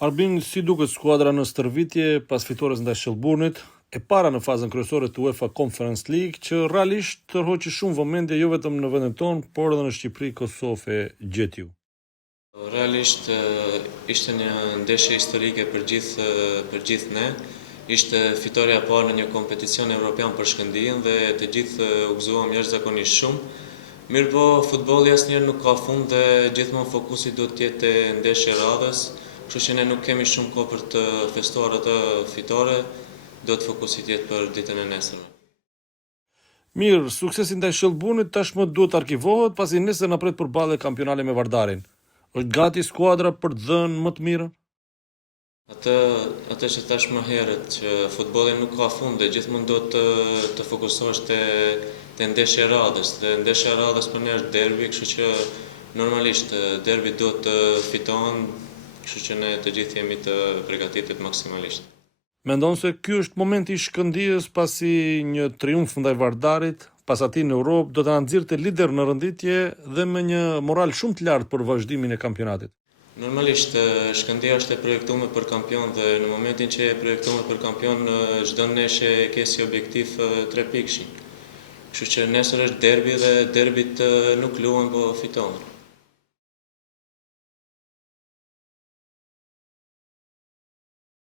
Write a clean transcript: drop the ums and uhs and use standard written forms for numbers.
Arbin, si duket skuadra në stërvitje pas fitores ndaj Shelbourneit, e para në fazën kryesore të UEFA Conference League, që realisht tërhoqi shumë vëmendje jo vetëm në vendin tonë, por edhe në Shqipëri, Kosovë e gjet ju. Realisht ishte një ndeshje historike për gjithë ne. Ishte fitoria e parë në një kompeticion evropian për Shkëndijën dhe të gjithë u gëzuam jashtëzakonisht shumë. Mirëpo futbolli asnjëherë nuk ka fund dhe gjithmonë fokusi duhet të jetë te ndeshja e radhës. Kështu që ne nuk kemi shumë kohë për të festuar atë fitore, do të fokusi të jetë për ditën e nesërme. Mirë, suksesi ndaj Shelbourneit tashmë duhet arkivohet pasi nesër na pret përballje kampionale me Vardarin. Është gati skuadra për të dhënë më të mirën? Atë që thash më herët, që futbolli nuk ka fund dhe gjithmonë do të fokusohesh te ndeshja e radhës. Dhe ndeshja e radhës për ne është derbi, kështu që normalisht derbi duhet të fitohen, kështu që ne të gjithë jemi të përgatitur maksimalisht. Mendon se ky është momenti i Shkëndijës pasi një triumf ndaj Vardarit, pas atij në Europë do ta nxirrte lider në renditje dhe me një moral shumë të lartë për vazhdimin e kampionatit. Normalisht Shkëndija është e projektuar për kampion dhe në momentin që e projektuar për kampion çdo ndeshje ke si objektiv 3 pikësh. Kështu që nesër është derbi dhe derbit nuk luhen po fitohen.